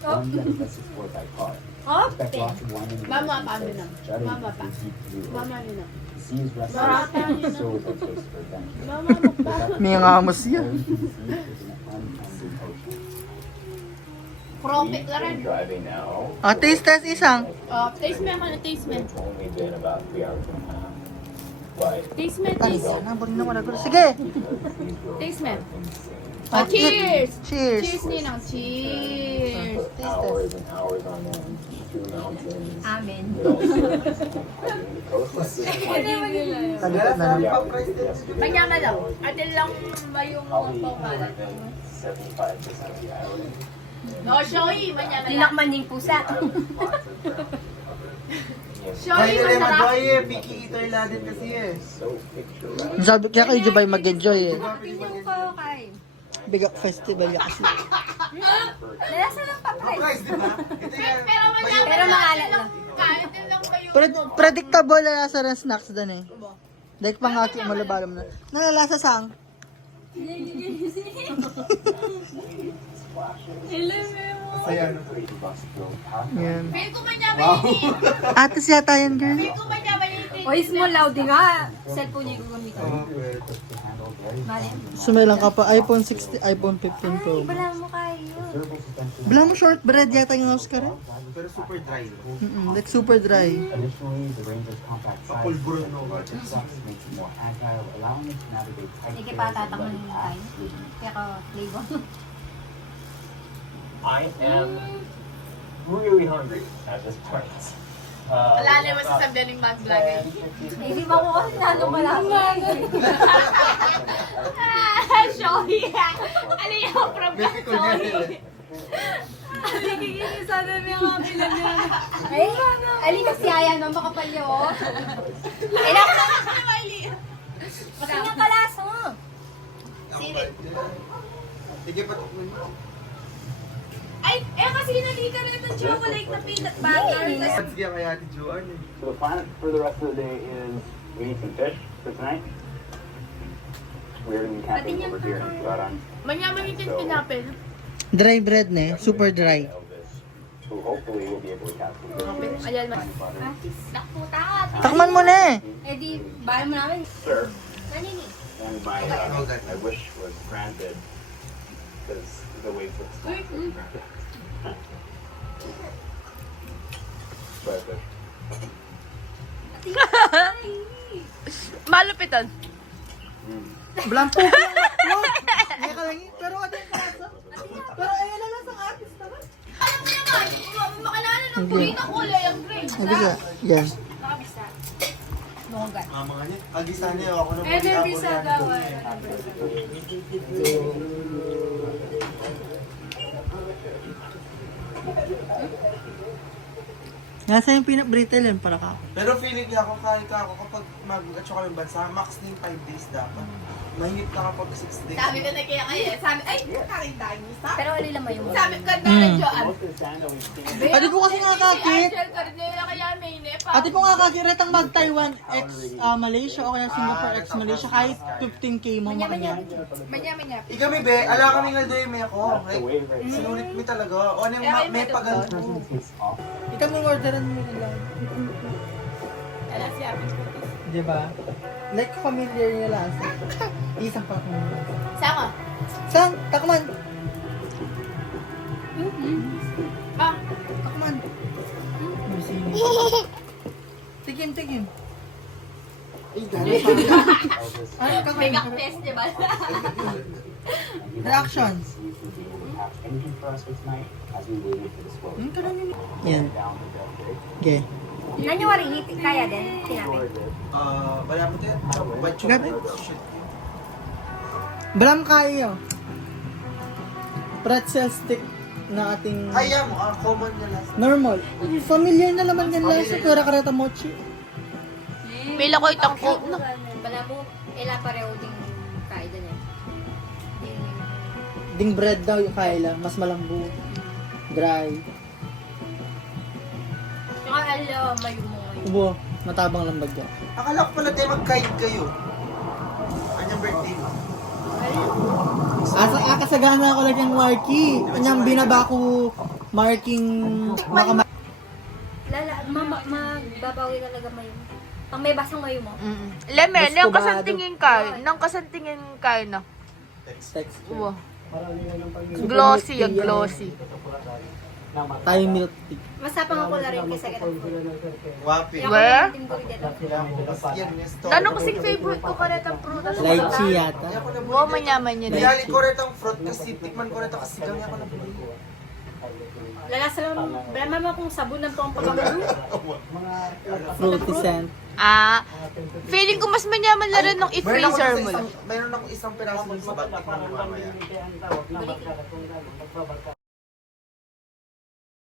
One that is best explored by car. Expect lots of wine and Mama, and paano says, na? jutting Mama into pa. the deep blue Mama ocean. nino. The sea is restless, Mama pa. and so is our taste for adventure. Mama mukbang. May ngamos yan. All you can see is an unending ocean. Profit We've na rin. been driving now. Ah, taste test isang. Taste me ako na taste me. It's only been about 3 hours and a half. But Taste me, Ay, taste. nabon naman ako. Sige. Taste me. Ah, Cheers! Cheers. Cheers, Ninang. Cheers! hours and hours on end through mountains. Amen. But also hiking the coast. Tagalat na. 3 hours yesterday. Manyaman lang. Atin lang ba yung mga Probably pangkalat? 75% of the island. No, Shoei, manyaman lang. Tinakman yung pusa. Shoei, Kaya nila masarap. mag-enjoy eh. Picky eater lang din kasi eh. So picturesque. Sabi kaya kayo Dubai mag-enjoy eh. Yung kay. Bigak festival yan kasi. Nalasa lang pa price. Price, di ba? Ito yan. Pero manyaman Pero maalat lang. Kahit din lang kayo. Predictable na lasa ng snacks doon eh. Like pangaki mo labalam na. Nalalasa sang? Saya, no? Yan. Feel ko manyaman yun eh. Atas yata yan girl. Feel ko manyaman yun eh. Oy, small loud nga. Cellphone niya gagamitin. Oo, pwede. Mali. Sumelang ka pa. iPhone 60, iPhone 15 Pro. Wala mo kayo. Bala mo shortbread yata yung house ka rin? Pero super dry. Like super dry. Additionally, the Ranger's compact size Papulburo, no? makes it more agile, allowing it to navigate tight Hindi areas pa of tatakman mud yung as kain. fluidly. Kaya ka flavor. I am really hungry at this point. Wala naman sasabihin ng mag-vlogger. Hindi ba ko kasi nalo malaman? Shoei. Ano yung problem? Mexico niya nila. Ay, ali kasi ayan, ma'am, baka palyo. Ay, naku na. Kasi nga kalaso. Sige, patukman mo. Ay, kasi nalika rin ng chocolate na peanut butter. Sige kaya Ate Joanne eh. So the plan for the rest of the day is we eat some fish for tonight. We're going to be camping over here in Tuaran. Manyaman yung tinapin. Dry bread na eh. Super dry. So hopefully we'll be able to catch some fish. Ayan, mas. Nakutat. Takman mo na eh. Eh di, bahay mo namin. Sir, Nanini. and my wish was granted because the wait was granted. But Malupitan. Blampo ko lang. Kaya ka lang eh. Pero ano yung lasa? Pero ayun na lang sa artist naman. Alam mo naman, makalala ng burrito kulay ang green. Ano siya? Yan. Nakabisa. Bungan. Mama nga niya. Agisa niya ako na Eh, nervisa daw. Nasa yung peanut brittle yan para ka. Pero feeling niya ako kahit ako kapag mag-atso ka ng bansa, max na yung 5 days dapat. Mahingit ka kapag 6 days. Sabi ko na kaya, sabi, ay, karing tayo. Pero ali lang yung Sabi ko na Joan. most of the sand that we've seen Ate ko kasi nakakakit. Angel Cardela kaya may nepa. Ate po nakakakit ang mag-Taiwan ex Malaysia o kaya Singapore ex Malaysia kahit 15k mo makanya. Manyaman niya. Ikaw may be, ala kami nga doon may ako. the Like, wave right now. sinulit mo talaga. O ano yung may pagal ko. Takes off. Ikaw may orderan mo nila. Ala si Apis ko. Diba? Like familiar niya lasa. Isang pa kung Sama. Sang, takman! Ah, Takman! Tigim, tigim. Ay, gano'n pa. Ano ka make up test, di ba? Reactions. See if we'll be able to catch anything for us for tonight as we waited for the swell. Ano ka lang yun? Yan. Down the Belgrade. Okay. Nanyo warinit, kaya din, tinapin. Wala mo tayo. White Gabi. chocolate. Shit. Balam kayo. Pretzel stick na ating Kaya mo, common na last. normal. Familiar na naman yan lasa. Pero karata mochi. Pila ko itang coat na. Wala mo, ila pareho ding kaya din eh. Ding bread daw yung kaila. Mas malambu. Dry. Yung ala, may mo. Ubo. Matabang lang bagya. Akala ko pala tayo mag-kite kayo. Kanyang birthday mo. Kasagana ako lang yung Marky. Kanyang binaba ko marking makama. Magbabawi talaga mayo. Pag may basang mayo mo. Lemen, Gusto nang ba kasantingin ka. Nang kasantingin ka na. Text. Wow. Glossy, glossy. Tayo milk tea. Masapang ako na rin kaysa ganun. Wapi. Where? Yan, yes, to. Tanong kasing favorite ko karetang prutas. Lychee yata. Wow, manyaman yun. Niyali ko rin ang fruit kasi tikman ko rin ito kasi gawin ako na bili. Lalasa lang, brama mo kung sabon ng pang pagkakalo. Fruity scent. Feeling ko mas manyaman na rin nung i-freezer mo. Mayroon akong isang piraso dun sa bag. Tikman mo mamaya.